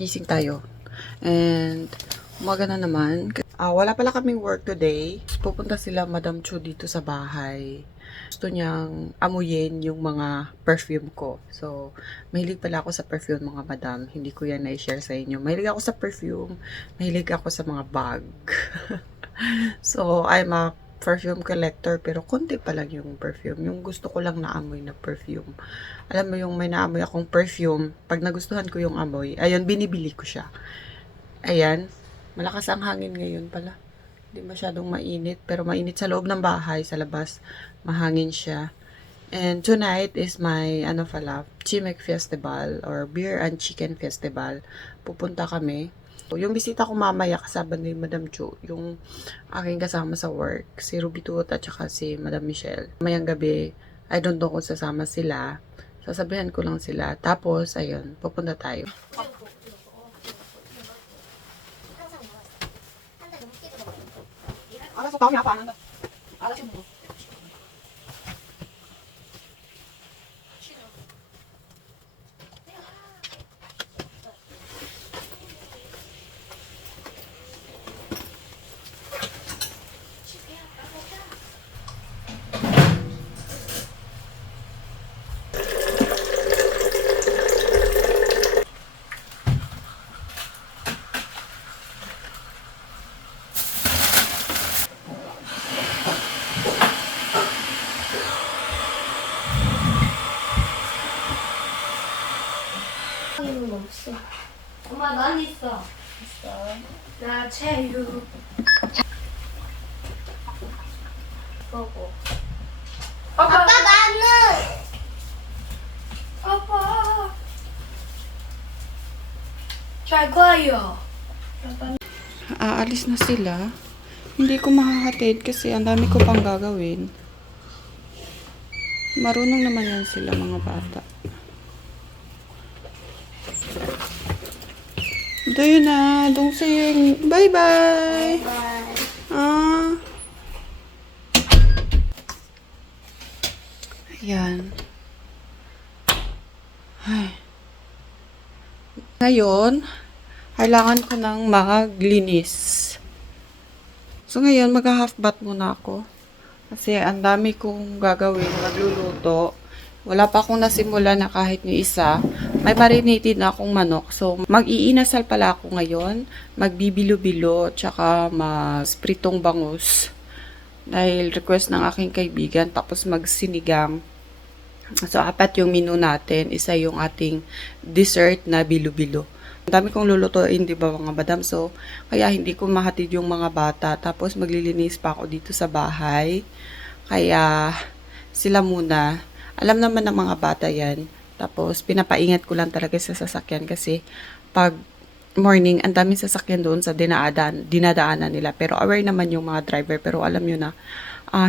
gising tayo. And, umaga na naman. Wala pala kaming work today. Pupunta sila Madam Chu dito sa bahay. Gusto niyang amuyin yung mga perfume ko. So, mahilig pala ako sa perfume mga madam. Hindi ko yan na-share sa inyo. Mahilig ako sa perfume. Mahilig ako sa mga bag. So, I'm a perfume collector pero konti pa lang yung perfume. Yung gusto ko lang naamoy na perfume. Alam mo yung may naamoy akong perfume, pag nagustuhan ko yung amoy, ayun, binibili ko siya. Ayan, malakas ang hangin ngayon pala. Hindi masyadong mainit, pero mainit sa loob ng bahay, sa labas, mahangin siya. And tonight is my, Chimek Festival or Beer and Chicken Festival. Pupunta kami. Yung bisita ko mamaya kasama ni Madam Chu, yung aking kasama sa work, si Ruby Tuot at saka si Madam Michelle. Mayang gabi, I don't know kung sasama sila. Sasabihan ko lang sila. Tapos, ayun, pupunta tayo. Alas ko niya pa. Alas yung buko. 없어. 엄마 난 있어. 나 체육. 보고. 아빠 나는. 아빠. 잘 가요. Aalis na sila. Hindi ko mahahatid kasi ang dami ko pang gagawin. Marunong naman yan sila mga bata. Doon na, Dongsing. Bye-bye. Bye. Ayan. Ay. Ngayon, kailangan ko ng maglinis. So ngayon, mag-half bath muna ako. Kasi ang dami kong gagawin, magluluto. Wala pa akong nasimula na kahit yung isa. May marinated na akong manok. So, mag-iinasal pala ako ngayon. Magbibilo-bilo, tsaka mas-pritong bangus. Dahil request ng aking kaibigan. Tapos magsinigang. So, 4 yung menu natin. Isa yung ating dessert na bilo-bilo. Ang dami kong lulutuin, di ba mga madam? So, kaya hindi ko mahatid yung mga bata. Tapos, maglilinis pa ako dito sa bahay. Kaya, sila muna. Alam naman ng mga bata yan. Tapos, pinapaingat ko lang talaga sa sasakyan kasi pag morning, ang daming sasakyan doon sa dinadaanan nila. Pero aware naman yung mga driver. Pero alam nyo na,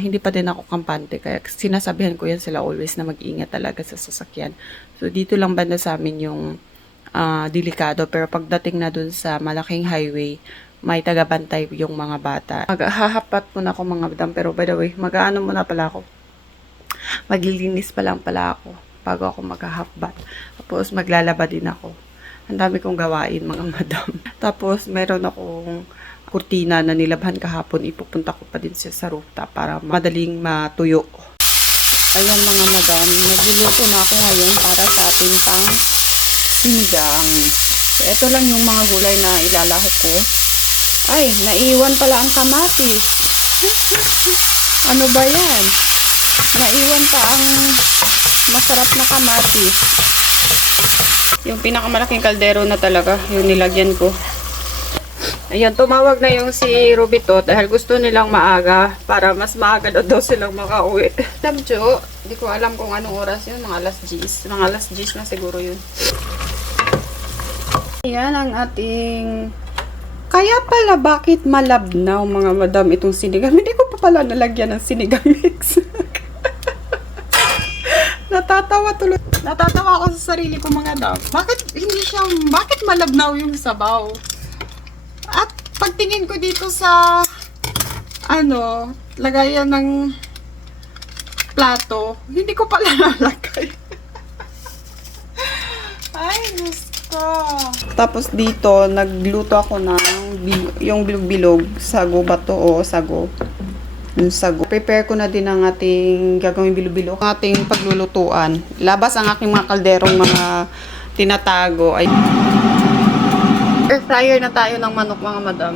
hindi pa din ako kampante. Kaya sinasabihan ko yan sila always na mag-ingat talaga sa sasakyan. So, dito lang banda sa amin yung delikado. Pero pagdating na doon sa malaking highway, may tagabantay yung mga bata. Maghahapat muna ako mga madam. Pero by the way, mag-ano muna pala ako. Maglilinis pa lang pala ako bago ako mag-half bath. Tapos maglalaba din ako. Ang dami kong gawain mga madam. Tapos meron akong kurtina na nilabhan kahapon. Ipupunta ko pa din siya sa rooftop para madaling matuyo. Ayan mga madam, nagluluto na ako ngayon para sa ating pang sinigang. Ito lang yung mga gulay na ilalahok ko. Ay, naiwan pala ang kamatis. Ano ba yan? Naiwan pa ang masarap na kamatis. Yung pinakamalaking kaldero na talaga, yung nilagyan ko. Ayan, tumawag na yung si Rubitot dahil gusto nilang maaga para mas maaga daw silang makauwi. Tamcho, di ko alam kung anong oras yun, mga alas 10. Mga alas 10 na siguro yun. Ayan ang ating... Kaya pala bakit malabnaw mga madam itong sinigang? Hindi ko pa pala nalagyan ng sinigang mix. Natatawa tuloy. Natatawa ako sa sarili ko mga dam. Bakit malabnaw yung sabaw? At pagtingin ko dito sa lagayan ng plato, hindi ko pala nalagay. Ay, Diyos ko. Tapos dito, nagluto ako ng yung bilog-bilog. Sago ba to? O sago. Yung sago. Prepare ko na din ang ating gagawing bilog-bilog. Ang ating paglulutuan. Labas ang aking mga kalderong mga tinatago. Ay, air fryer na tayo ng manok, mga madam.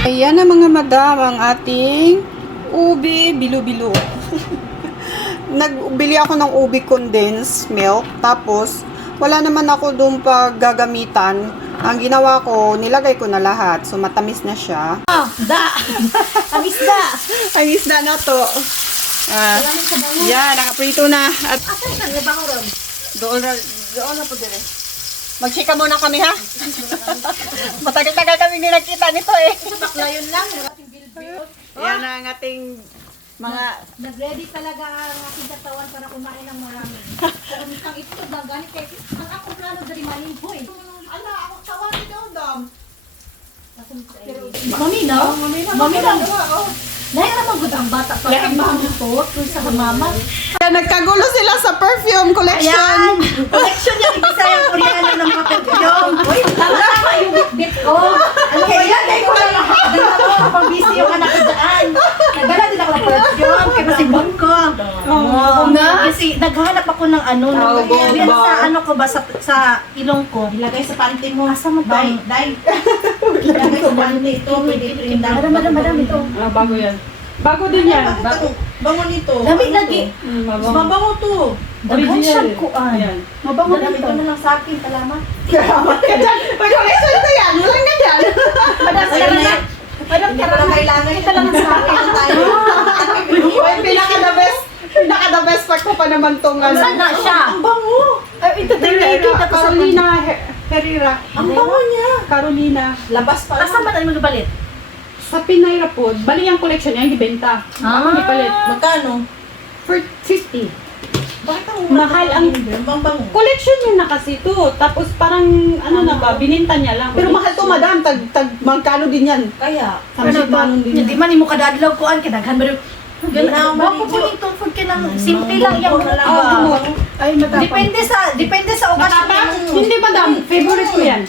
Ayan na mga madam, ang ating ubi bilo-bilo. Nagbili ako ng ubi condensed milk, tapos wala naman ako doon pag gagamitan. Ang ginawa ko, nilagay ko na lahat. So matamis na siya. Ang isda. Ang isda na to. Yan, nakaprito na. At Asan siya? May bango ron. doon na po dire. Mag-chika muna kami, ha? Matagal-tagal kami hindi nagkita nito eh. Bakla yun lang. Ating bilbil. Yan ang ating mga... Nag-ready talaga ang aking katawan para kumain ng marami. Kung isang ito, ganit kayo. Ang akong plano dari manin po eh. Ala, ako tawagin daw, Dom. Mami na? Mami na? Dahil naman good ang bata pa. Ang mamutot kung sa mama. Kaya nagkagulo sila sa perfume collection. Collection niya. Isa yung Koreano ng mga perfume. Uy, tama yung bit ko. Ano ba yan? Dahil ko lang lahat. Kapag busy yung anak ko dyan. Nagdala din ako ng perfume. Kaya masibang ko. Kasi naghanap ako ng ano. Yan sa ano ko ba? Sa ilong ko. Ilagay sa panty mo. Asa mo ba? Dai. Ilagay sa panty ito. Pwede prinda. Madam, ito. Bago yan. Bago din yan. Bango nito. Dami lagi. Mabango to. Daghan siyang kuan. Mabango Dami dito. ko na lang sa akin. Salamat. Salamat ka dyan. May collection ko yan. Walang ka dyan. Madam, Sa'yo na. Madam, Hindi ko lang kailangan. Ito lang sa akin. Tayo. Uy, pinaka-the best. Pinaka-the best part ko pa naman tong ano. Saan na siya? Ang bango. Ay, ito din nakikita ko sa Carolina Herrera. Ang bango niya. Carolina. Labas pa Asan lang. ba tayo magabalit? Sa Pinay Rapod, bali yung collection niya, ibenta. Ako may palit. Magkano? For 50. Bakit ang Mahal ang- Ang bango. Collection niya na kasi to. Tapos parang, ano na ba, bininta niya lang. Pero mahal to, madam. Tag magkano din yan? Kaya. Samsit manong din Hindi yan. man mo kadadlaw ko an kadaghan ba rin. Hindi na ako Wako maligo. po nitong food ka ng simple lang yung Bango na lang. Ah, Ay, matapang. Depende sa okasyon. Hindi madam, favorite ko yan.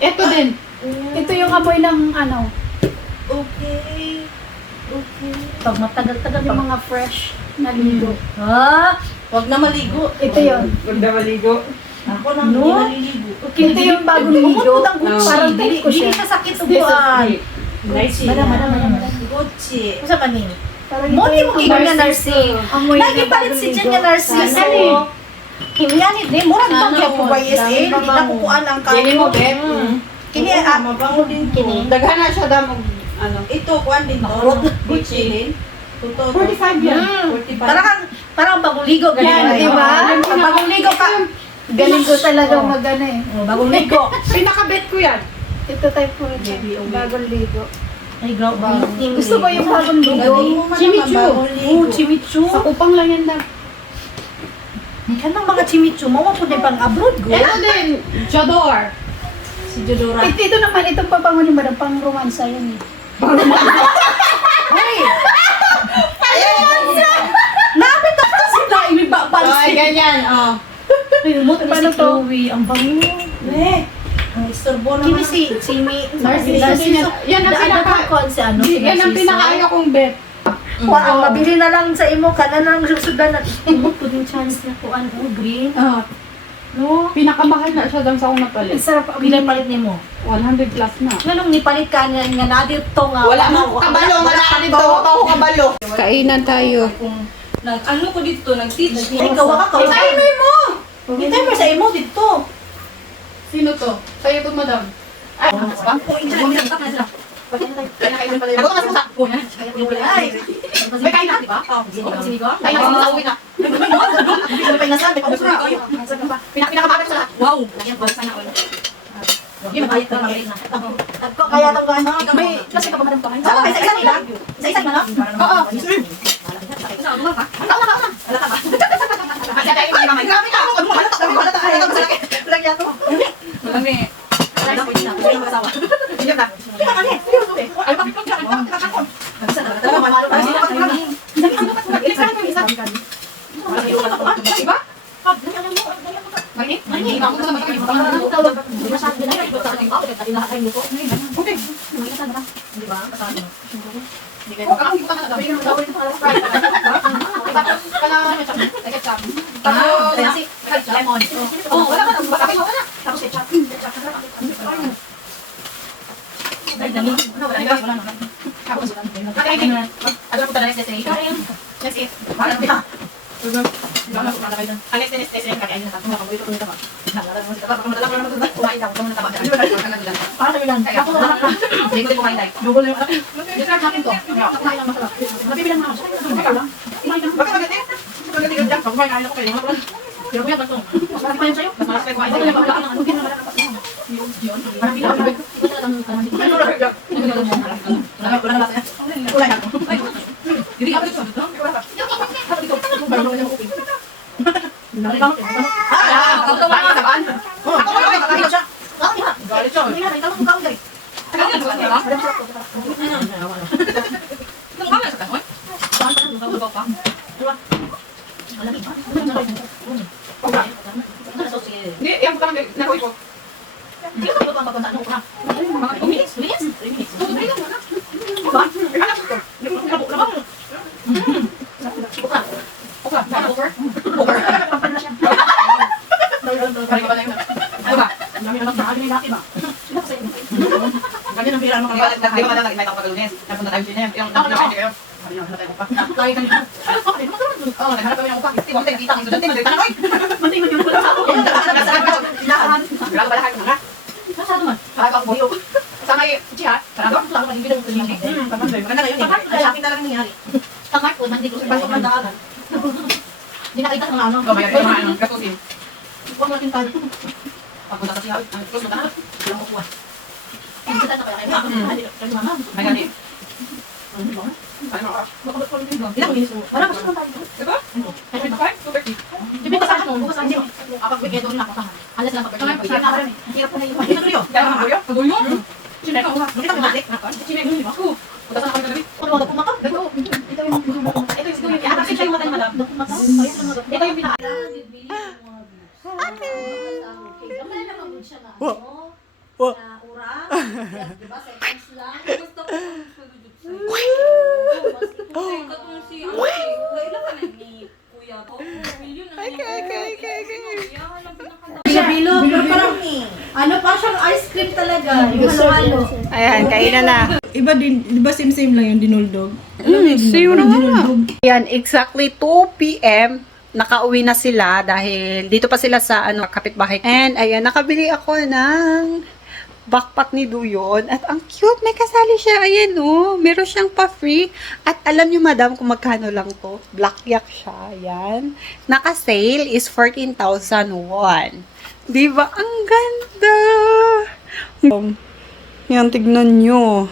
Ito din. Ito yung amoy ng ano. Okay. Okay. Pag matagal-tagal yung mga fresh na ligo. Ah, Huwag na maligo. ito yun. Huwag na maligo. Ako nang hindi naliligo. Ito yung bagong ligo. Parang Dili ko siya. dili kasakit This is upuan. nice. Madam. Gucci. Sa kanin. Mo ni mo gigon nga nursing. Lagi palit si Jen nga nursing. Ano? Himnganit din. Murag Ano, bagya po ba yes dami eh. Hindi na mabango. kukuan ang Dili mo, kanin. Beb. Kini Mabango din to. Daghan na siya, dam. Ano? Ito, kuan din to. Makurot. Gucci din. Tuto. 45 yan. 45. Parang bagong ligo ganyan, Yan, di ba? yan. Pag bagong ligo ka. Galing ko talaga magana eh. Bagong ligo. Pinaka-bet ko yan. Ito type ko Baby, okay. bagong ligo. Ay, grabe. Gusto ko yung bagong ligo. Chimichu. Oh, chimichu. Sa kupang lang yan dam. May kanang mga chimichu. Mawa po na pang abroad go. Ito din, Jador. Si Jodora. Ito naman, itong papango ni Madam, pang romansa yan eh. Hey! Napit ako sila, Ay, ibibabalik. ganyan. Oh. Remote na si Paano to? Chloe. Ang bango. Ang istorbo Kini naman. si Mi. Narciso din yan. Yan ang pinaka- Nagkakon si ano. si Yan ang Narciso. pinaka-ayaw kong bet. Ang mabili na lang sa imo ka na lang susudan na. Imo po din chance na ko ano green. No. Pinakamahal na siya doon sa akong napalit. Sarap ang palit nimo. 100 plus na. Nganong nipalit ka nga nadir to nga. Wala mo kabalo, wala ka dito. Wala ko kabalo. Kainan tayo. Ano ko dito, nag-teach. Ay kawa ka kawa. Timer mo. Timer sa imo dito. Sino to? Sa'yo to, madam. Ay, ako nga sa Ay. May kain na, di ba? Ay, sa uwi na. Pinakabagay sa lahat. Wow. Kaya tang gano. May kasi ka pa madam kain. Sa isa nila. Sa isa nila. Oo. Grabe ka. Halata ka. Lagyan to. Marami. Lemon. Oh, wala ka na. Tapos ketchup. Ay, dami. Wala na. Tapos, ano po talaga destination? That's it. Wala na. Ang next destination kakain na tayo. Makabuhay ko nito ba? Nalala mo sa taba. Madala ko naman ito. Kumain daw. Kumain na taba. Para sa ilan. Kaya ako hindi ko din kumain tayo. Double yung Describe natin to. Kumain lang masarap. Nabibilang na ako. Kumain lang. Bakit maganda? Maganda yung junk. Kumain kain ako kayo. Pero kuya, ba't ito? Mas marami pa yun sa'yo. Mas marami pa yung kumain tayo. Wala ka ng ano. Yun. Marami lang. Wala na lasa yan. Wala na. Hindi ka dito. Wala ka. Dito. Ako to mga sabaan. Ako mga kakain siya. Galit siya. Hindi na, ito lang dali. Hindi, yan pa lang nakuha ko. Hindi ka ba magpunta ano ka? Mga 2 minutes? 3 minutes? 3 minutes. Ba? Hanap ko. Over? Over? Parang ba na yun? Ano ba? Ang dami na lang sa akin dati ba? Ganyan ang pira mo kami. Di ba kadang nag-invite ako pag-lunes? Napunta tayo siya. Yung nag-invite kayo. Sabi niya, hanap tayo ko pa. Lagi ka niya. Oo, naghanap kami ng upa. Di ba tayo kita ang estudyante? Nandito na ko eh. Manting mo yung pala ako. Grabe ba lahat ng mga? Nasaan naman? Kaya ako buyo. Sa may Chiha. Sarado. Ako lang mag-ibig ng tuloy. Maganda ngayon eh. Kaya akin talagang nangyari. Sa mark po, nandito sa pasok ng daanan. Hindi nakita ng ano. Oh, may mga ano, kasusin. Huwag natin tayo. Pagpunta sa Chiha, close mo ka na. Walang kukuha. Hindi kita na kaya kayo. Kaya mama. May gani. Ano ba? Ano ka? Ilang minutes mo? Wala kasi naman tayo. Diba? 2:30. Sabi ko sa akin, bukas ang sino. Kapag weekend doon na ako tangan. Alas lang pag-birthday. Hirap ko na yung Ano yun? Kaya mga buyo? Pagulo? Sino ka? Hindi ka bumalik. Sino yung hindi ako? Punta sa kami kagabi. Kung wala po makap. Ito yung Kasi siya yung matay madam. Ito yung pinaka. Diba, seconds lang. Gusto ko Bilo, pero parang ano pa siyang ice cream talaga. Yung halo-halo. Ayan, kainan na. Iba din, di ba same-same lang yung dinuldog? Same na nga. Ayan, exactly 2 p.m. Nakauwi na sila dahil dito pa sila sa kapitbahay. And ayan, nakabili ako ng backpack ni Duyon. At ang cute, may kasali siya. Ayan meron siyang pa-free. At alam niyo madam kung magkano lang to. Black yak siya. Ayan. Naka-sale is 14,001. Diba? Ang ganda! Yan, tignan nyo.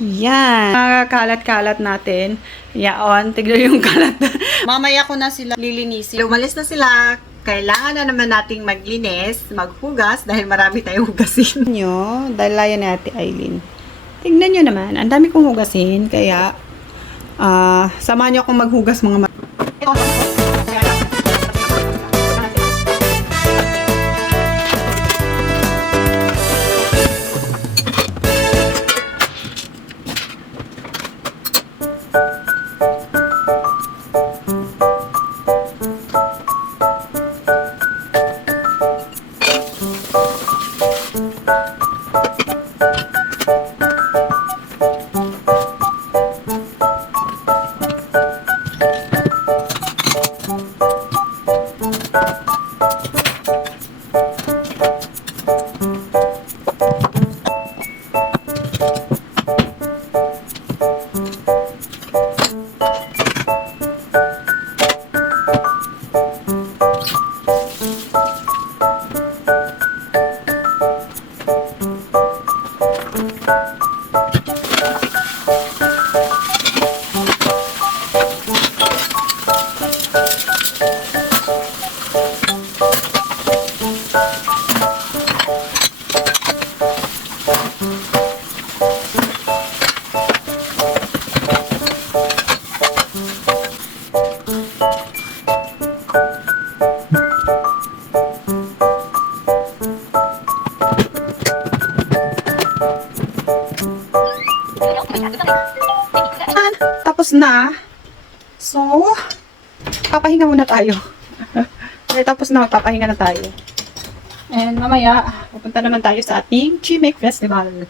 Yan. Kalat-kalat natin. Yan, tignan yung kalat. Mamaya ko na sila lilinisin. Umalis na sila. Kailangan na naman nating maglinis, maghugas, dahil marami tayong hugasin. Nyo, dalayan natin Aileen. Tignan nyo naman, ang dami kong hugasin, kaya samahan nyo akong maghugas mga Tapos na. So, papahinga muna tayo. Okay, tapos na, papahinga na tayo. And mamaya, pupunta naman tayo sa ating Chimake Festival.